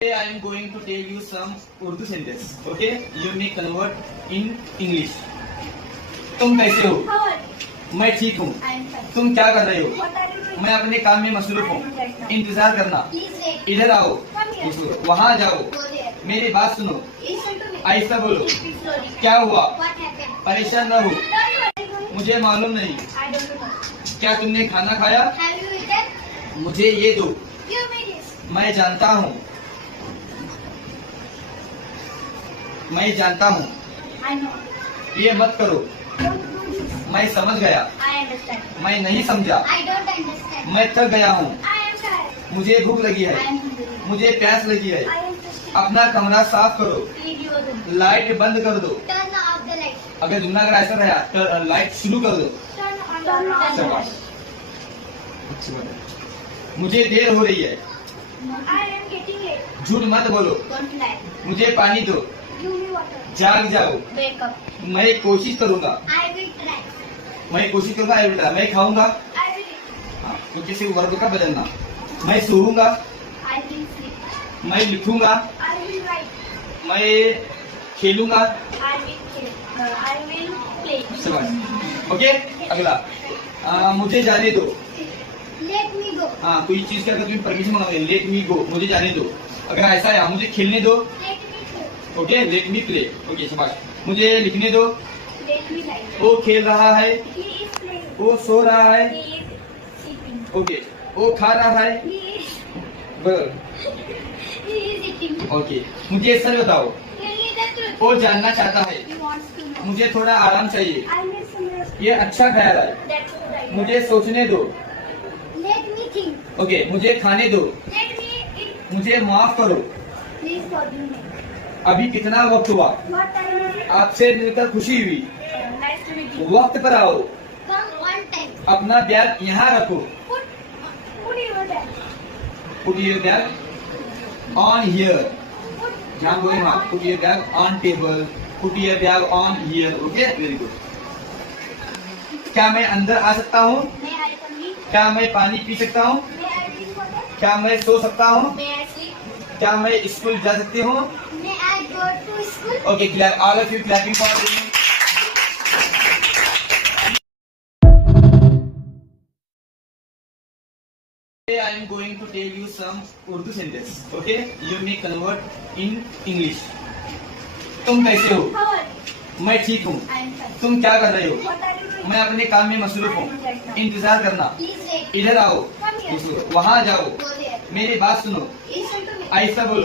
Today I am going to tell you some Urdu sentence. Okay? You may convert in English. तुम कैसे हो? How are you? मैं ठीक हूँ. I am fine. तुम क्या कर रहे हो? What are you doing? मैं अपने काम में मसरूफ हूँ. इंतजार करना. Please wait. इधर आओ. Come here. वहाँ जाओ. Go there. मेरी बात सुनो. Listen to me. आहिस्ता बोलो. Speak slowly. क्या हुआ? What happened? परेशान न हो. Don't you worry. मुझे मालूम नहीं. I don't know. क्या तुमने खाना खाया? Have you eaten? मुझे ये दो. Give me this. मैं जानता हूँ. मैं जानता हूँ. I know. ये मत करो. Don't do this. मैं समझ गया. I understand. मैं नहीं समझा. I don't understand. मैं थक गया हूँ. I am tired. मुझे भूख लगी I है. am hungry. मुझे प्यास लगी है. I am thirsty. अपना कमरा साफ करो. Clean your room. लाइट बंद कर दो. Turn off the light. अगर जुमला अगर ऐसा रहा तो लाइट शुरू कर दो. Turn on the light. शाबाश. अच्छी बात है. मुझे देर हो रही है. I am getting late. झूठ मत बोलो. Don't lie. मुझे पानी दो. Give me water. जाग जाओ. Wake up. मैं कोशिश करूंगा. I will try. मैं कोशिश करूंगा. बेटा मैं खाऊंगा. I will eat. हाँ, तो किसी वर्ग का बदलना. मैं सोऊंगा. I will sleep. मैं लिखूंगा. I will write. मैं खेलूंगा. I will play. I will play. शाबाश. ओके. अगला. मुझे जाने दो. Let me go. हाँ, कोई चीज का अगर तुम्हें परमिशन मांगोगे, लेट मी गो, मुझे जाने दो. अगर ऐसा है, मुझे खेलने दो. Let me play. Okay, let me play. Okay, शाबाश. मुझे लिखने दो. Let me write. वो खेल रहा है. He is playing. वो सो रहा है. He is sleeping. ओके. वो खा रहा है. He is. बराबर. He is eating. ओके. मुझे सच बताओ. Tell me the truth. वो जानना चाहता है. He wants to know. मुझे थोड़ा आराम चाहिए. I need some rest. ये अच्छा ख्याल है. That's good idea. मुझे सोचने दो. Let me think. ओके. मुझे खाने दो. Let me eat. मुझे माफ करो. Please forgive me. अभी कितना वक्त हुआ? What time is it? आपसे मिलकर खुशी हुई. Nice to meet you. वक्त पर आओ. Come one time. अपना बैग यहाँ रखो. Put your bag. Put your bag on here. Put. ध्यान बोले हाँ. Put your bag on table. Put your bag on here. Okay, very good. क्या मैं अंदर आ सकता हूँ? May I come in? क्या मैं पानी पी सकता हूँ? May I drink water? क्या मैं सो सकता हूँ? May I sleep? क्या मैं स्कूल जा सकती हूँ? May I go to school? Okay, clap. All of you clapping for me. Today I am going to tell you some Urdu sentence. Okay, you may convert in English. तुम कैसे हो? How are you? मैं ठीक हूँ. I am fine. तुम क्या कर रहे हो? What are you doing? मैं अपने काम में मसरूफ हूँ. इंतजार करना. Please wait. इधर आओ. Come here. वहाँ जाओ. Go there. मेरी बात सुनो. Listen to me. आहिस्ता बोलो.